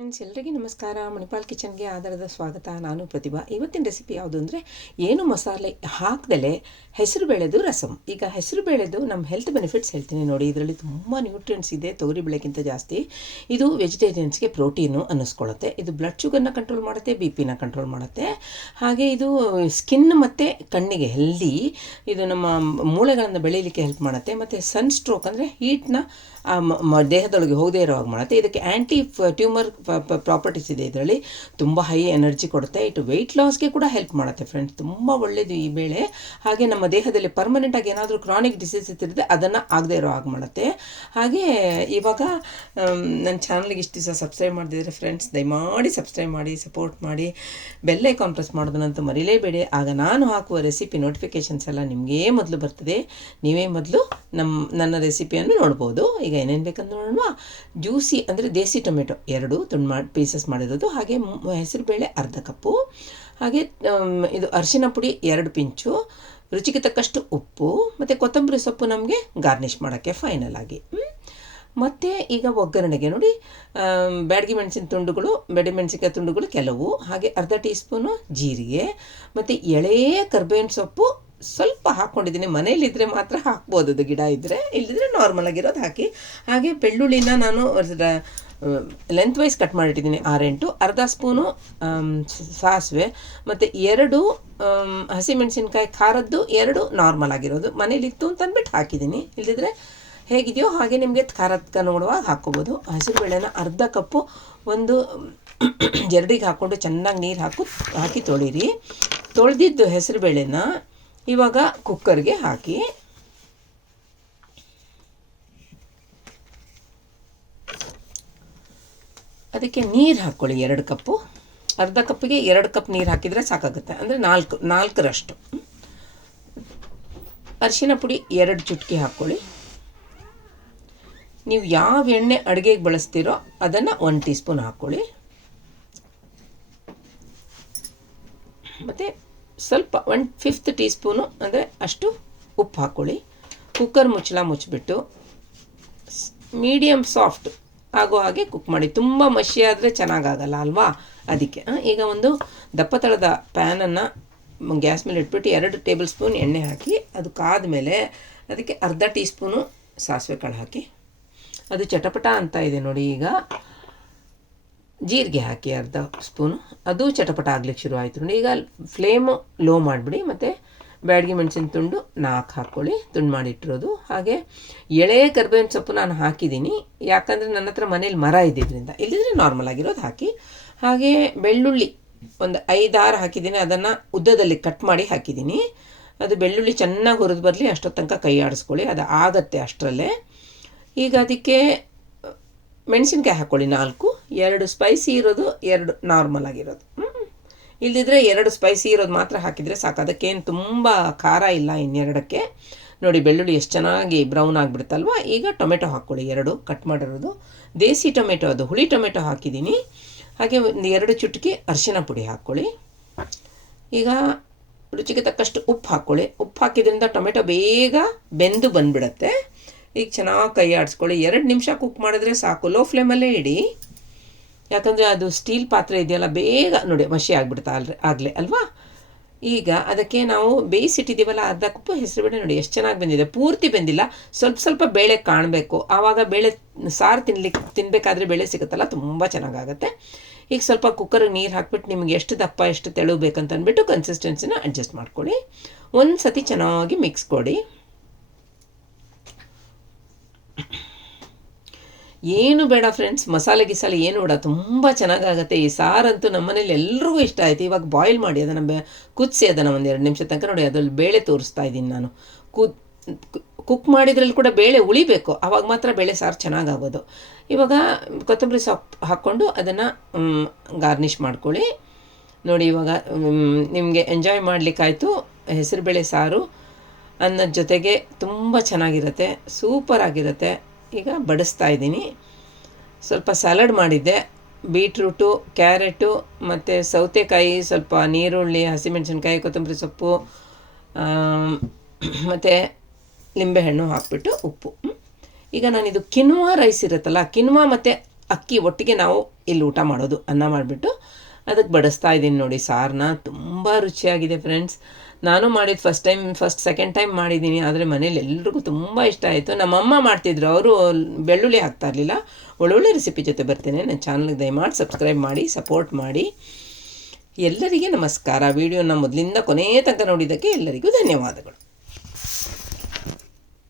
Friends ಎಲ್ಲರಿಗೂ ನಮಸ್ಕಾರ. ಮಣಿಪಾಲ್ ಕಿಚನ್ಗೆ ಆಧಾರದ ಸ್ವಾಗತ. ನಾನು ಪ್ರತಿಭಾ. ಇವತ್ತಿನ ರೆಸಿಪಿ ಯಾವುದು ಅಂದರೆ ಏನು ಮಸಾಲೆ ಹಾಕ್ದಲೇ ಹೆಸರು ಬೇಳೆದು ರಸಮ್ ಈಗ ಹೆಸರು ಬೇಳೆದು ನಮ್ಮ ಹೆಲ್ತ್ ಬೆನಿಫಿಟ್ಸ್ ಹೇಳ್ತೀನಿ ನೋಡಿ. ಇದರಲ್ಲಿ ತುಂಬ ನ್ಯೂಟ್ರಿಯೆಂಟ್ಸ್ ಇದೆ, ತೊಗರಿ ಬೇಳೆಗಿಂತ ಜಾಸ್ತಿ. ಇದು ವೆಜಿಟೇರಿಯನ್ಸ್ಗೆ ಪ್ರೋಟೀನು ಅನ್ನಿಸ್ಕೊಳ್ಳುತ್ತೆ ಇದು ಬ್ಲಡ್ ಶುಗರ್ನ ಕಂಟ್ರೋಲ್ ಮಾಡುತ್ತೆ ಬಿ ಪಿನ ಕಂಟ್ರೋಲ್ ಮಾಡುತ್ತೆ. ಹಾಗೆ ಇದು ಸ್ಕಿನ್ ಮತ್ತು ಕಣ್ಣಿಗೆ ಹೆಲ್ದಿ ಇದು ನಮ್ಮ ಮೂಳೆಗಳನ್ನು ಬೆಳೀಲಿಕ್ಕೆ ಹೆಲ್ಪ್ ಮಾಡುತ್ತೆ. ಮತ್ತು ಸನ್ ಸ್ಟ್ರೋಕ್ ಅಂದರೆ ಹೀಟ್ನ ಮ- ದೇಹದೊಳಗೆ ಹೋಗದೇ ಇರೋ ಹಾಗೆ ಮಾಡುತ್ತೆ. ಇದಕ್ಕೆ ಆ್ಯಂಟಿ ಟ್ಯೂಮರ್ ಪ್ರಾಪರ್ಟೀಸ್ ಇದೆ ಇದರಲ್ಲಿ. ತುಂಬ ಹೈ ಎನರ್ಜಿ ಕೊಡುತ್ತೆ. ಇಟ್ ವೆಯ್ಟ್ ಲಾಸ್ಗೆ ಕೂಡ ಹೆಲ್ಪ್ ಮಾಡುತ್ತೆ ಫ್ರೆಂಡ್ಸ್ ತುಂಬ ಒಳ್ಳೆಯದು ಈ ಬೇಳೆ. ಹಾಗೆ ನಮ್ಮ ದೇಹದಲ್ಲಿ ಪರ್ಮನೆಂಟಾಗಿ ಏನಾದರೂ ಕ್ರಾನಿಕ್ ಡಿಸೀಸ್ ಇರ್ತಿದ್ರೆ ಅದನ್ನು ಆಗದೇ ಇರೋ ಹಾಗೆ ಮಾಡುತ್ತೆ. ಹಾಗೆ ಇವಾಗ ನನ್ನ ಚಾನಲ್ಗೆ ಇಷ್ಟು ದಿವಸ ಸಬ್ಸ್ಕ್ರೈಬ್ ಮಾಡಿದರೆ ಫ್ರೆಂಡ್ಸ್ ದಯಮಾಡಿ ಸಬ್ಸ್ಕ್ರೈಬ್ ಮಾಡಿ ಸಪೋರ್ಟ್ ಮಾಡಿ ಬೆಲ್ ಐಕಾನ್ ಪ್ರೆಸ್ ಮಾಡೋದನ್ನಂತೂ ಮರಿಲೇಬೇಡಿ. ಆಗ ನಾನು ಹಾಕುವ ರೆಸಿಪಿ ನೋಟಿಫಿಕೇಶನ್ಸ್ ಎಲ್ಲ ನಿಮಗೇ ಮೊದಲು ಬರ್ತದೆ. ನೀವೇ ಮೊದಲು ನಮ್ಮ ನನ್ನ ರೆಸಿಪಿಯನ್ನು ನೋಡ್ಬೋದು. ಈಗ ಏನೇನು ಬೇಕಂತ ನೋಡೋಣ. ಜ್ಯೂಸಿ ಅಂದರೆ ದೇಸಿ ಟೊಮೆಟೊ ಎರಡು ತುಂಡು ಮಾಡಿ, ಪೀಸಸ್ ಮಾಡಿರೋದು. ಹಾಗೆ ಹೆಸರು ಬೇಳೆ ಅರ್ಧ ಕಪ್ಪು. ಹಾಗೆ ಇದು ಅರಿಶಿನ ಪುಡಿ ಎರಡು ಪಿಂಚು. ರುಚಿಗೆ ತಕ್ಕಷ್ಟು ಉಪ್ಪು. ಮತ್ತು ಕೊತ್ತಂಬರಿ ಸೊಪ್ಪು ನಮಗೆ ಗಾರ್ನಿಷ್ ಮಾಡೋಕ್ಕೆ ಫೈನಲ್ ಆಗಿ. ಮತ್ತು ಈಗ ಒಗ್ಗರಣೆಗೆ ನೋಡಿ ಬ್ಯಾಡಗಿ ಮೆಣಸಿನ ತುಂಡುಗಳು ಬೆಡೆ ಮೆಣಸಿನಕಾಯಿ ತುಂಡುಗಳು ಕೆಲವು. ಹಾಗೆ ಅರ್ಧ ಟೀ ಸ್ಪೂನು ಜೀರಿಗೆ. ಮತ್ತು ಎಳೆ ಕರ್ಬೇವಿನ ಸೊಪ್ಪು ಸ್ವಲ್ಪ ಹಾಕ್ಕೊಂಡಿದ್ದೀನಿ ಮನೇಲಿದ್ದರೆ ಮಾತ್ರ ಹಾಕ್ಬೋದು. ಅದು ಗಿಡ ಇದ್ದರೆ ಇಲ್ಲದಿದ್ರೆ ನಾರ್ಮಲ್ ಆಗಿರೋದು ಹಾಕಿ. ಹಾಗೆ ಬೆಳ್ಳುಳ್ಳಿನ ನಾನು ಲೆಂತ್ ವೈಸ್ ಕಟ್ ಮಾಡಿಟ್ಟಿದ್ದೀನಿ. ಆರೆಂಟು, ಅರ್ಧ ಸ್ಪೂನು ಸಾಸಿವೆ. ಮತ್ತು ಎರಡು ಹಸಿಮೆಣಸಿನ್ಕಾಯಿ ಖಾರದ್ದು ಎರಡು ನಾರ್ಮಲ್ ಆಗಿರೋದು. ಮನೇಲಿತ್ತು ಅಂತ ಅಂದ್ಬಿಟ್ಟು ಹಾಕಿದ್ದೀನಿ. ಇಲ್ಲದಿದ್ರೆ ಹೇಗಿದೆಯೋ ಹಾಗೆ ನಿಮಗೆ ಖಾರಕ್ಕೆ ನೋಡುವಾಗ ಹಾಕ್ಕೋಬೋದು. ಹಸಿರುಬೇಳೆನ ಅರ್ಧ ಕಪ್ಪು ಒಂದು ಜರಡಿಗೆ ಹಾಕ್ಕೊಂಡು ಚೆನ್ನಾಗಿ ನೀರು ಹಾಕು ಹಾಕಿ ತೊಳಿರಿ. ತೊಳೆದಿದ್ದು ಹೆಸರುಬೇಳೆನ ಇವಾಗ ಕುಕ್ಕರ್ಗೆ ಹಾಕಿ. ಅದಕ್ಕೆ ನೀರು ಹಾಕ್ಕೊಳ್ಳಿ ಎರಡು ಕಪ್ಪು. ಅರ್ಧ ಕಪ್ಪಿಗೆ ಎರಡು ಕಪ್ ನೀರು ಹಾಕಿದರೆ ಸಾಕಾಗುತ್ತೆ. ಅಂದರೆ ನಾಲ್ಕು, ನಾಲ್ಕರಷ್ಟು. ಅರಿಶಿನ ಪುಡಿ ಎರಡು ಚುಟ್ಕಿ ಹಾಕ್ಕೊಳ್ಳಿ ನೀವು ಯಾವ ಎಣ್ಣೆ ಅಡುಗೆಗೆ ಬಳಸ್ತೀರೋ ಅದನ್ನು ಒಂದು ಟೀ ಸ್ಪೂನ್ ಹಾಕ್ಕೊಳ್ಳಿ ಮತ್ತು ಸ್ವಲ್ಪ ಒನ್ ಫಿಫ್ತ್ ಟೀ ಸ್ಪೂನು ಅಂದರೆ ಅಷ್ಟು ಉಪ್ಪು ಹಾಕ್ಕೊಳ್ಳಿ ಕುಕ್ಕರ್ ಮುಚ್ಚಳ ಮುಚ್ಚಿಬಿಟ್ಟು ಮೀಡಿಯಮ್ ಸಾಫ್ಟ್ ಆಗೋ ಹಾಗೆ ಕುಕ್ ಮಾಡಿ. ತುಂಬ ಮಷಿ ಆದರೆ ಚೆನ್ನಾಗಾಗಲ್ಲ ಅಲ್ವಾ? ಅದಕ್ಕೆ. ಈಗ ಒಂದು ದಪ್ಪ ತಳದ ಪ್ಯಾನನ್ನು ಗ್ಯಾಸ್ ಮೇಲೆ ಇಟ್ಬಿಟ್ಟು ಎರಡು ಟೇಬಲ್ ಸ್ಪೂನ್ ಎಣ್ಣೆ ಹಾಕಿ, ಅದು ಕಾದ ಮೇಲೆ ಅದಕ್ಕೆ ಅರ್ಧ ಟೀ ಸ್ಪೂನು ಸಾಸಿವೆ ಕಾಳು ಹಾಕಿ. ಅದು ಚಟಪಟ ಅಂತ ಇದೆ ನೋಡಿ ಈಗ. ಜೀರಿಗೆ ಹಾಕಿ ಅರ್ಧ ಸ್ಪೂನು. ಅದು ಚಟಪಟ ಆಗ್ಲಿಕ್ಕೆ ಶುರು ಆಯಿತು ಈಗ ಫ್ಲೇಮು ಲೋ ಮಾಡಿಬಿಡಿ. ಮತ್ತು ಬ್ಯಾಡಗಿ ಮೆಣಸಿನ ತುಂಡು ನಾಲ್ಕು ಹಾಕ್ಕೊಳ್ಳಿ. ತುಂಡು ಮಾಡಿಟ್ಟಿರೋದು. ಹಾಗೆ ಎಳೆ ಕರ್ಬೇವಿನ ಸೊಪ್ಪು ನಾನು ಹಾಕಿದ್ದೀನಿ. ಯಾಕಂದರೆ ನನ್ನ ಹತ್ರ ಮನೇಲಿ ಮರ ಇದ್ದಿದ್ದರಿಂದ ಇಲ್ಲದಿದ್ರೆ ನಾರ್ಮಲ್ ಆಗಿರೋದು ಹಾಕಿ. ಹಾಗೆ ಬೆಳ್ಳುಳ್ಳಿ ಒಂದು ಐದಾರು ಹಾಕಿದ್ದೀನಿ. ಅದನ್ನು ಉದ್ದದಲ್ಲಿ ಕಟ್ ಮಾಡಿ ಹಾಕಿದ್ದೀನಿ. ಅದು ಬೆಳ್ಳುಳ್ಳಿ ಚೆನ್ನಾಗಿ ಹುರಿದು ಬರಲಿ. ಅಷ್ಟೊತ್ತು ಕೈ ಆಡಿಸ್ಕೊಳ್ಳಿ. ಅದು ಆಗತ್ತೆ ಅಷ್ಟರಲ್ಲೇ. ಈಗ ಅದಕ್ಕೆ ಮೆಣಸಿನ್ಕಾಯಿ ಹಾಕ್ಕೊಳ್ಳಿ ನಾಲ್ಕು. ಎರಡು ಸ್ಪೈಸಿ ಇರೋದು, ಎರಡು ನಾರ್ಮಲ್ ಆಗಿರೋದು. ಇಲ್ಲದಿದ್ದರೆ ಎರಡು ಸ್ಪೈಸಿ ಇರೋದು ಮಾತ್ರ ಹಾಕಿದರೆ ಸಾಕು. ಅದಕ್ಕೇನು ತುಂಬ ಖಾರ ಇಲ್ಲ ಇನ್ನೆರಡಕ್ಕೆ. ನೋಡಿ, ಬೆಳ್ಳುಳ್ಳಿ ಎಷ್ಟು ಚೆನ್ನಾಗಿ ಬ್ರೌನ್ ಆಗಿಬಿಡುತ್ತಲ್ವ ಈಗ ಟೊಮೆಟೊ ಹಾಕ್ಕೊಳ್ಳಿ. ಎರಡು ಕಟ್ ಮಾಡಿರೋದು. ದೇಸಿ ಟೊಮೆಟೊ ಅದು. ಹುಳಿ ಟೊಮೆಟೊ ಹಾಕಿದ್ದೀನಿ. ಹಾಗೆ ಒಂದು ಎರಡು ಚುಟುಕಿ ಅರಿಶಿನ ಪುಡಿ ಹಾಕ್ಕೊಳ್ಳಿ. ಈಗ ರುಚಿಗೆ ತಕ್ಕಷ್ಟು ಉಪ್ಪು ಹಾಕ್ಕೊಳ್ಳಿ. ಉಪ್ಪು ಹಾಕಿದ್ರಿಂದ ಟೊಮೆಟೊ ಬೇಗ ಬೆಂದು ಬಂದುಬಿಡತ್ತೆ. ಈಗ ಚೆನ್ನಾಗಿ ಕೈ ಆಡಿಸ್ಕೊಳ್ಳಿ. ಎರಡು ನಿಮಿಷ ಕುಕ್ ಮಾಡಿದ್ರೆ ಸಾಕು. ಲೋ ಫ್ಲೇಮಲ್ಲೇ ಇಡಿ. ಯಾಕಂದರೆ ಅದು ಸ್ಟೀಲ್ ಪಾತ್ರೆ ಇದೆಯಲ್ಲ, ಬೇಗ ನೋಡಿ ಮಸಿ ಆಗಿಬಿಡ್ತಾ ಅಲ್ರಿ, ಆಗಲೇ, ಅಲ್ವಾ? ಈಗ ಅದಕ್ಕೆ ನಾವು ಬೇಯಿಸಿಟ್ಟಿದ್ದೀವಲ್ಲ, ಅರ್ಧ ಕಪ್ಪು ಹೆಸರುಬೇಳೆ ನೋಡಿ, ಎಷ್ಟು ಚೆನ್ನಾಗಿ ಬಂದಿದೆ. ಪೂರ್ತಿ ಬಂದಿಲ್ಲ, ಸ್ವಲ್ಪ ಸ್ವಲ್ಪ ಬೇಳೆ ಕಾಣಬೇಕು. ಆವಾಗ ಬೇಳೆ ಸಾರು ತಿನ್ಲಿಕ್ಕೆ ತಿನ್ನಬೇಕಾದ್ರೆ ಬೇಳೆ ಸಿಗುತ್ತಲ್ಲ, ತುಂಬ ಚೆನ್ನಾಗಾಗತ್ತೆ. ಈಗ ಸ್ವಲ್ಪ ಕುಕ್ಕರ್ಗೆ ನೀರು ಹಾಕ್ಬಿಟ್ಟು ನಿಮಗೆ ಎಷ್ಟು ದಪ್ಪ, ಎಷ್ಟು ತೆಳು ಅಂದ್ಬಿಟ್ಟು ಕನ್ಸಿಸ್ಟೆನ್ಸಿನ ಅಡ್ಜಸ್ಟ್ ಮಾಡ್ಕೊಳ್ಳಿ. ಒಂದು ಸತಿ ಚೆನ್ನಾಗಿ ಮಿಕ್ಸ್ ಕೊಡಿ. ಏನು ಬೇಡ ಫ್ರೆಂಡ್ಸ್ ಮಸಾಲೆ ಗಿಸಾಲೆ ಏನು ಬೇಡ, ತುಂಬ ಚೆನ್ನಾಗಾಗುತ್ತೆ. ಈ ಸಾರಂತೂ ನಮ್ಮನೇಲಿ ಎಲ್ರಿಗೂ ಇಷ್ಟ ಆಯಿತು. ಇವಾಗ ಬಾಯ್ಲ್ ಮಾಡಿ, ಅದನ್ನು ಬೆ ಕುದಿಸಿ ಅದನ್ನು ಒಂದು ಎರಡು ನಿಮಿಷ ತನಕ ನೋಡಿ, ಅದರಲ್ಲಿ ಬೇಳೆ ತೋರಿಸ್ತಾ ಇದ್ದೀನಿ ನಾನು. ಕುದ್ ಕುಕ್ ಮಾಡಿದ್ರಲ್ಲಿ ಕೂಡ ಬೇಳೆ ಉಳಿಬೇಕು. ಆವಾಗ ಮಾತ್ರ ಬೇಳೆ ಸಾರು ಚೆನ್ನಾಗಾಗೋದು. ಇವಾಗ ಕೊತ್ತಂಬರಿ ಸೊಪ್ಪು ಹಾಕ್ಕೊಂಡು ಅದನ್ನು ಗಾರ್ನಿಷ್ ಮಾಡ್ಕೊಳ್ಳಿ. ನೋಡಿ ಇವಾಗ ನಿಮಗೆ ಎಂಜಾಯ್ ಮಾಡಲಿಕ್ಕಾಯ್ತು. ಹೆಸರುಬೇಳೆ ಸಾರು ಅನ್ನದ ಜೊತೆಗೆ ತುಂಬ ಚೆನ್ನಾಗಿರುತ್ತೆ. ಸೂಪರ್ ಆಗಿರುತ್ತೆ ಈಗ ಬಡಿಸ್ತಾ ಇದ್ದೀನಿ. ಸ್ವಲ್ಪ ಸಲಾಡ್ ಮಾಡಿದ್ದೆ. ಬೀಟ್ರೂಟು ಕ್ಯಾರೆಟು ಮತ್ತು ಸೌತೆಕಾಯಿ, ಸ್ವಲ್ಪ ನೀರುಳ್ಳಿ, ಹಸಿಮೆಣಸಿನ್ಕಾಯಿ, ಕೊತ್ತಂಬರಿ ಸೊಪ್ಪು ಮತ್ತು ಲಿಂಬೆಹಣ್ಣು ಹಾಕ್ಬಿಟ್ಟು ಉಪ್ಪು. ಈಗ ನಾನಿದು ಕಿನ್ವಾ ರೈಸ್ ಇರುತ್ತಲ್ಲ, ಕಿನ್ವಾ ಮತ್ತು ಅಕ್ಕಿ ಒಟ್ಟಿಗೆ ನಾವು ಇಲ್ಲಿ ಊಟ ಮಾಡೋದು, ಅನ್ನ ಮಾಡಿಬಿಟ್ಟು ಅದಕ್ಕೆ ಬಡಿಸ್ತಾ ಇದ್ದೀನಿ ನೋಡಿ ಸಾರನ್ನ ತುಂಬ ರುಚಿಯಾಗಿದೆ ಫ್ರೆಂಡ್ಸ್ ನಾನು ಮಾಡಿದ್ದು first time first second time ಮಾಡಿದ್ದೀನಿ. ಆದರೆ ಮನೇಲಿ ಎಲ್ರಿಗೂ ತುಂಬ ಇಷ್ಟ ಆಯಿತು. ನಮ್ಮಮ್ಮ ಮಾಡ್ತಿದ್ರು. ಅವರು ಬೆಳ್ಳುಳ್ಳಿ ಹಾಕ್ತಾ ಇರಲಿಲ್ಲ. ಒಳ್ಳೊಳ್ಳೆ ರೆಸಿಪಿ ಜೊತೆ ಬರ್ತೇನೆ. ನನ್ನ ಚಾನಲ್ಗೆ ದಯಮಾಡಿ ಸಬ್ಸ್ಕ್ರೈಬ್ ಮಾಡಿ ಸಪೋರ್ಟ್ ಮಾಡಿ. ಎಲ್ಲರಿಗೆ ನಮಸ್ಕಾರ. ವಿಡಿಯೋನ ಮೊದಲಿಂದ ಕೊನೆಯ ತನಕ ನೋಡಿದ್ದಕ್ಕೆ ಎಲ್ಲರಿಗೂ ಧನ್ಯವಾದಗಳು.